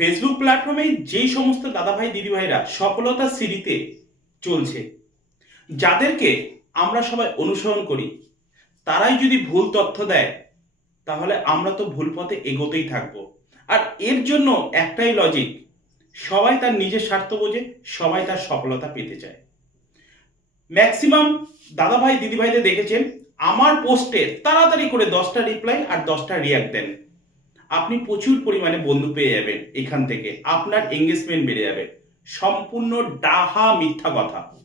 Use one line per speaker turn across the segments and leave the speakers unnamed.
Facebook প্ল্যাটফর্মে যেই সমস্ত দাদাভাই, দিদিভাইরা সফলতার সিঁড়িতে চলছে, যাদেরকে আমরা সবাই অনুসরণ করি, তারাই যদি ভুল তথ্য দেয়, তাহলে আমরা তো ভুল পথে এগোতেই থাকব। আর এর জন্য একটাই লজিক সবাই তার নিজের স্বার্থ বোঝে, সবাই তার সফলতা পেতে চায়। ম্যাক্সিমাম দাদাভাই, দিদিভাইদের দেখেছেন, আমার পোস্টে তাড়াতাড়ি করে দশটা রিপ্লাই আর দশটা রিয়াক্ট দেন। আপনি প্রচুর পরিমাণে বন্ধু পেয়ে যাবেন এখান থেকে। আপনার এঙ্গেজমেন্ট বেড়ে যাবে। সম্পূর্ণ ডাহা মিথ্যা কথা।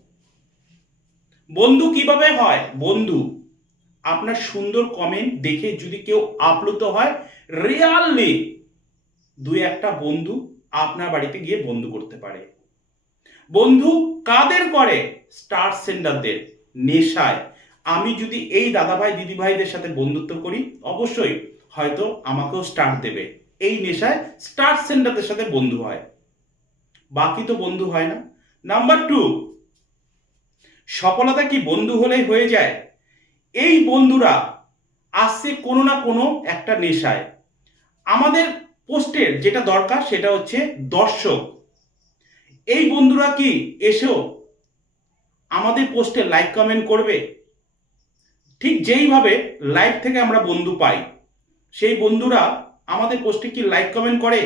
বন্ধু কীভাবে হয়? বন্ধু, আপনার সুন্দর কমেন্ট দেখে যদি কেউ আপ্লুত হয়, রিয়ালি দুই একটা বন্ধু আপনার বাড়িতে গিয়ে বন্ধু করতে পারে। বন্ধু কাদের করে? স্টার সেন্ডারদের নেশায়। আমি যদি এই দাদাভাই, দিদিভাইদের সাথে বন্ধুত্ব করি, অবশ্যই হয়তো আমাকেও স্টার দেবে। এই নেশায় স্টার সেন্ডারদের সাথে বন্ধু হয়। বাকি তো বন্ধু হয় না। নাম্বার টু সফলতা কি বন্ধু হলেই হয়ে যায়? এই বন্ধুরা আসছে কোনো না কোনো একটা নেশায়। আমাদের পোস্টের যেটা দরকার সেটা হচ্ছে দর্শক। এই বন্ধুরা কি এসেও আমাদের পোস্টে লাইক কমেন্ট করবে। ঠিক যেইভাবে লাইভ থেকে আমরা বন্ধু পাই। সেই বন্ধুরা আমাদের পোস্টে কি লাইক কমেন্ট করে?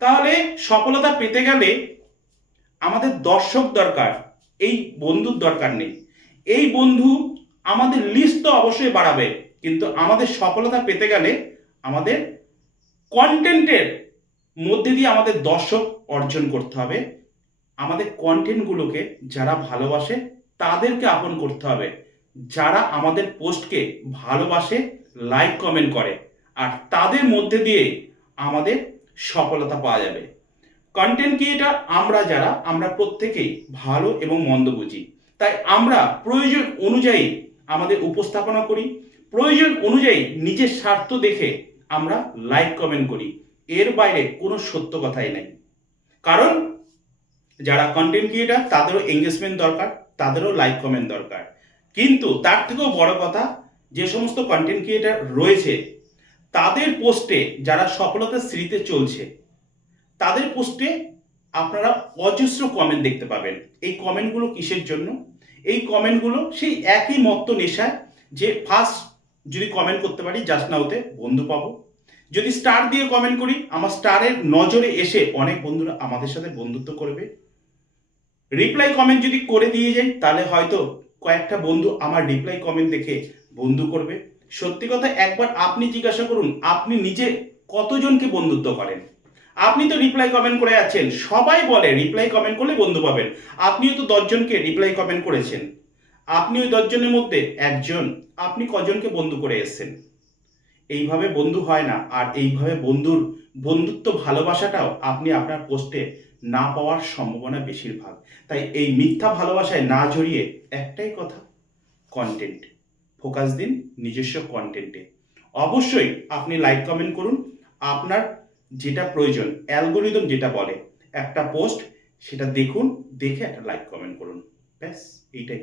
তাহলে সফলতা পেতে গেলে আমাদের দর্শক দরকার, এই বন্ধুর দরকার নেই। এই বন্ধু আমাদের লিস্ট তো অবশ্যই বাড়াবে, কিন্তু আমাদের সফলতা পেতে গেলে আমাদের কন্টেন্টের মধ্যে দিয়ে আমাদের দর্শক অর্জন করতে হবে। আমাদের কন্টেন্টগুলোকে যারা ভালোবাসে, তাদেরকে আপন করতে হবে। যারা আমাদের পোস্টকে ভালোবাসে লাইক কমেন্ট করে। আর তাদের মধ্যে দিয়ে আমাদের সফলতা পাওয়া যাবে। কন্টেন্ট ক্রিয়েটার আমরা যারা, আমরা প্রত্যেকেই ভালো এবং মন্দ বুঝি। তাই আমরা প্রয়োজন অনুযায়ী আমাদের উপস্থাপনা করি, প্রয়োজন অনুযায়ী নিজের স্বার্থ দেখে আমরা লাইক কমেন্ট করি। এর বাইরে কোনো সত্য কথাই নেই। কারণ যারা কন্টেন্ট ক্রিয়েটার তাদেরও এঙ্গেজমেন্ট দরকার, তাদেরও লাইক কমেন্ট দরকার। কিন্তু তার থেকেও বড় কথা, যে সমস্ত কন্টেন্ট ক্রিয়েটার রয়েছে তাদের পোস্টে যারা সফলতার সিঁড়িতে চলছে, তাদের পোস্টে আপনারা অজস্র কমেন্ট দেখতে পাবেন। এই কমেন্টগুলো কিসের জন্য? এই কমেন্টগুলো সেই একই মত্ত নেশায় যে ফার্স্ট যদি কমেন্ট করতে পারি জাস্ট নাওতে বন্ধু পাবো। যদি স্টার দিয়ে কমেন্ট করি, আমার স্টারের নজরে এসে অনেক বন্ধুরা আমাদের সাথে বন্ধুত্ব করবে। রিপ্লাই কমেন্ট যদি করে দিয়ে যাই, তাহলে হয়তো কয়েকটা বন্ধু আমার রিপ্লাই কমেন্ট দেখে বন্ধু করবে। সত্যি কথা, একবার আপনি জিজ্ঞাসা করুন, আপনি নিজে কতজনকে বন্ধুত্ব করেন? আপনি তো রিপ্লাই কমেন্ট করে আছেন, সবাই বলে রিপ্লাই কমেন্ট করলে বন্ধু পাবেন। আপনিও তো দশজনকে রিপ্লাই কমেন্ট করেছেন। আপনি ওই দশজনের মধ্যে একজন, আপনি কজনকে বন্ধু করে এসেছেন? এইভাবে বন্ধু হয় না, আর এইভাবে বন্ধুর বন্ধুত্ব ভালোবাসাটাও আপনি আপনার পোস্টে না পাওয়ার সম্ভাবনা বেশিরভাগ। তাই এই মিথ্যা ভালোবাসায় না জড়িয়ে একটাই কথা কন্টেন্ট ফোকাস দিন নিজস্ব কন্টেন্টে অবশ্যই আপনি লাইক কমেন্ট করুন। আপনার যেটা প্রয়োজন অ্যালগোরিদম যেটা বলে, একটা পোস্ট সেটা দেখুন, দেখে একটা লাইক কমেন্ট করুন। ব্যাস, এইটাই।